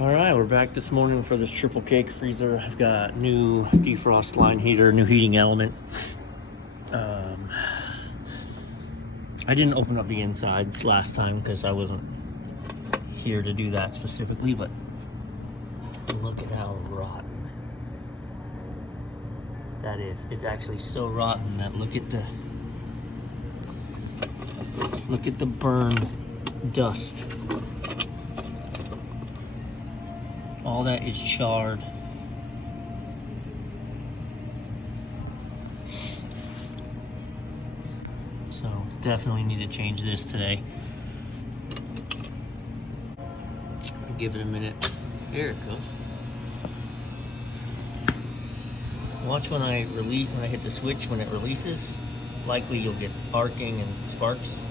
All right, we're back this morning for this triple cake freezer. I've got new defrost line heater, new heating element. I didn't open up the insides last time because I wasn't here to do that specifically, but look at how rotten that is. It's actually so rotten that look at the burned dust. All that is charred. So definitely need to change this today. Give it a minute. Here it goes. Watch when I hit the switch, when it releases, likely you'll get arcing and sparks.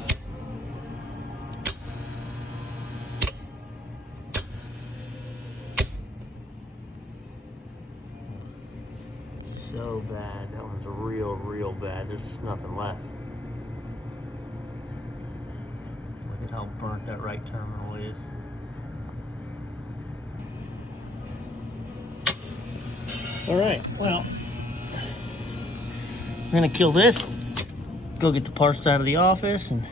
So bad. That one's real bad. There's just nothing left. Look at how burnt that right terminal is. All right, well, I'm gonna kill this, go get the parts out of the office and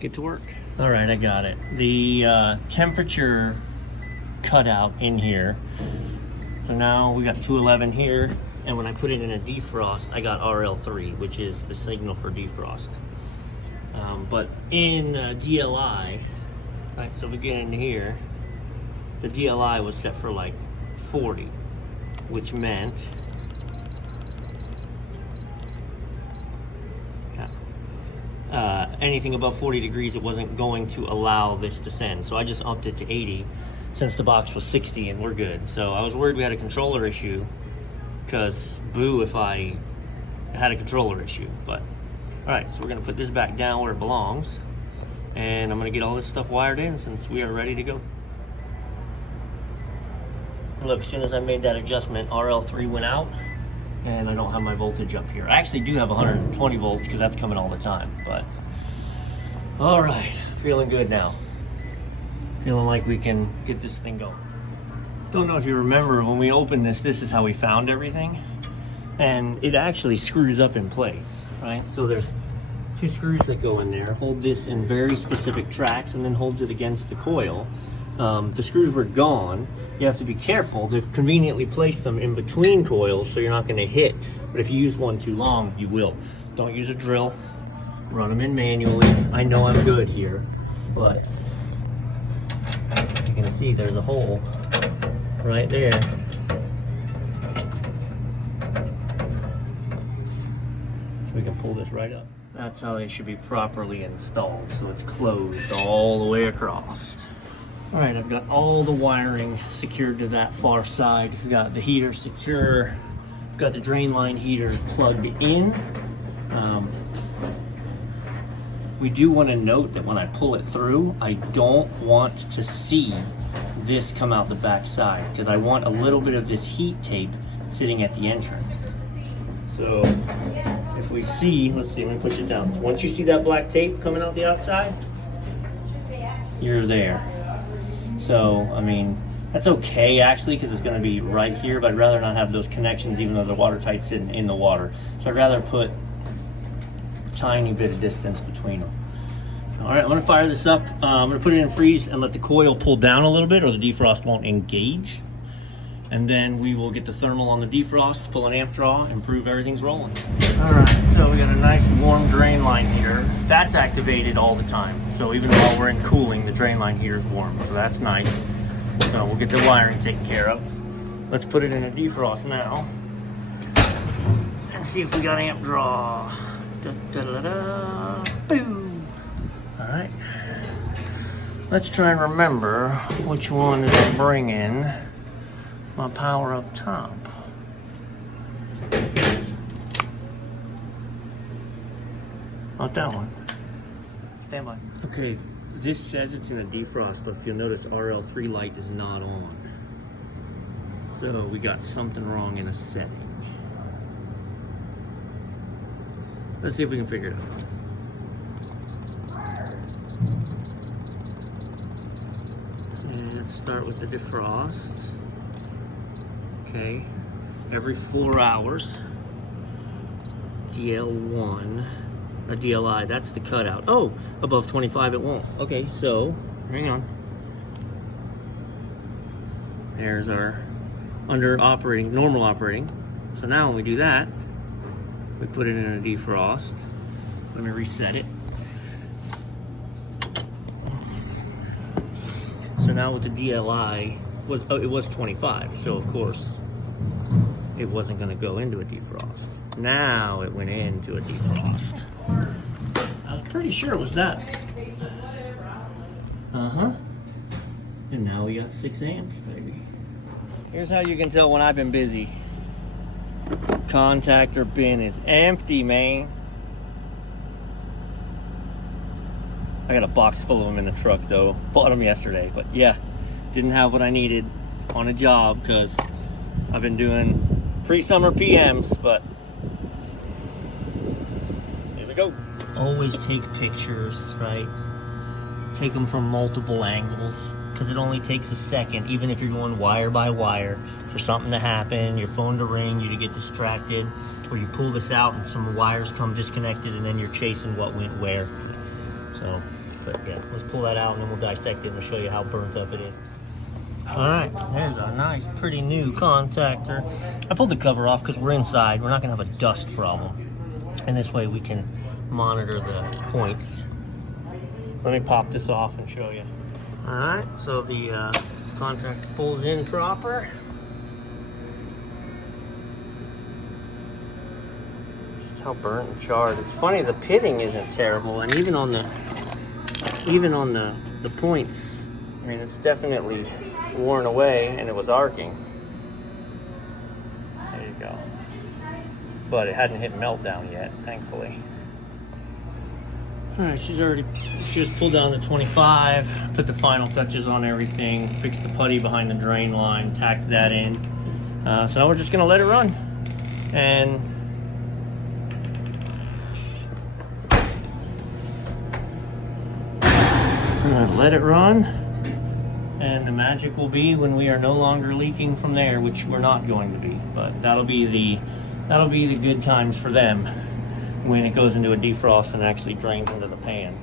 get to work. All right, I got it. The temperature cutout in here. So now we got 211 here. And when I put it in a defrost, I got RL3, which is the signal for defrost. But in DLI, right, so we get in here, the DLI was set for like 40, which meant anything above 40 degrees, it wasn't going to allow this to send. So I just upped it to 80 since the box was 60 and we're good. So I was worried we had a controller issue, because boo if I had a controller issue. But all right, so we're gonna put this back down where it belongs, and I'm gonna get all this stuff wired in since we are ready to go. Look, as soon as I made that adjustment, RL3 went out and I don't have my voltage up here. I actually do have 120 volts because that's coming all the time, but all right, feeling good now. Feeling like we can get this thing going. Don't know if you remember, when we opened this is how we found everything. And it actually screws up in place, right? So there's 2 screws that go in there, hold this in very specific tracks, and then holds it against the coil. The screws were gone. You have to be careful. They've conveniently placed them in between coils so you're not gonna hit. But if you use one too long, you will. Don't use a drill, run them in manually. I know I'm good here, but you can see there's a hole right there. So we can pull this right up. That's how they should be properly installed. So it's closed all the way across. All right, I've got all the wiring secured to that far side. We've got the heater secure. We've got the drain line heater plugged in. We do want to note that when I pull it through, I don't want to see this come out the back side because I want a little bit of this heat tape sitting at the entrance. So if we see, let's see, let me push it down. Once you see that black tape coming out the outside, you're there. So, I mean, that's okay actually because it's going to be right here, but I'd rather not have those connections even though they're watertight sitting in the water. So I'd rather put a tiny bit of distance between them. All right, I'm gonna fire this up. I'm gonna put it in freeze and let the coil pull down a little bit or the defrost won't engage. And then we will get the thermal on the defrost, pull an amp draw, and prove everything's rolling. All right, so we got a nice warm drain line heater. That's activated all the time. So even while we're in cooling, the drain line heater is warm, so that's nice. So we'll get the wiring taken care of. Let's put it in a defrost now and see if we got amp draw. Da, da, da, da, boom. All right, let's try and remember which one is bringing my power up top. Not that one. Stand by. Okay, this says it's in a defrost, but if you'll notice, RL3 light is not on. So we got something wrong in a setting. Let's see if we can figure it out. And let's start with the defrost. Okay, every 4 hours. DL1, a DLI, that's the cutout. Oh, above 25 it won't. Okay, so, hang on. There's our under operating, normal operating. So now when we do that, we put it in a defrost. Let me reset it. So now with the DLI, it was 25, so of course it wasn't going to go into a defrost. Now it went into a defrost. I was pretty sure it was that. And now we got 6 amps, baby. Here's how you can tell when I've been busy. Contactor bin is empty, man. I got a box full of them in the truck though. Bought them yesterday, but yeah, didn't have what I needed on a job because I've been doing pre-summer PMs, but here we go. Always take pictures, right? Take them from multiple angles because it only takes a second, even if you're going wire by wire, for something to happen, your phone to ring, you to get distracted, or you pull this out and some wires come disconnected and then you're chasing what went where. So, but yeah, let's pull that out and then we'll dissect it and show you how burnt up it is. All right, there's a nice, pretty new contactor. I pulled the cover off because we're inside. We're not gonna have a dust problem. And this way we can monitor the points. Let me pop this off and show you. All right, so the contactor pulls in proper. Just how burnt and charred. It's funny, the pitting isn't terrible, and even on the points, I mean, it's definitely worn away, and it was arcing. There you go. But it hadn't hit meltdown yet, thankfully. All right, she just pulled down the 25, put the final touches on everything, fixed the putty behind the drain line, tacked that in. So now we're just gonna let it run. And we're gonna let it run. And the magic will be when we are no longer leaking from there, which we're not going to be, but that'll be the good times for them when it goes into a defrost and actually drains into the pan.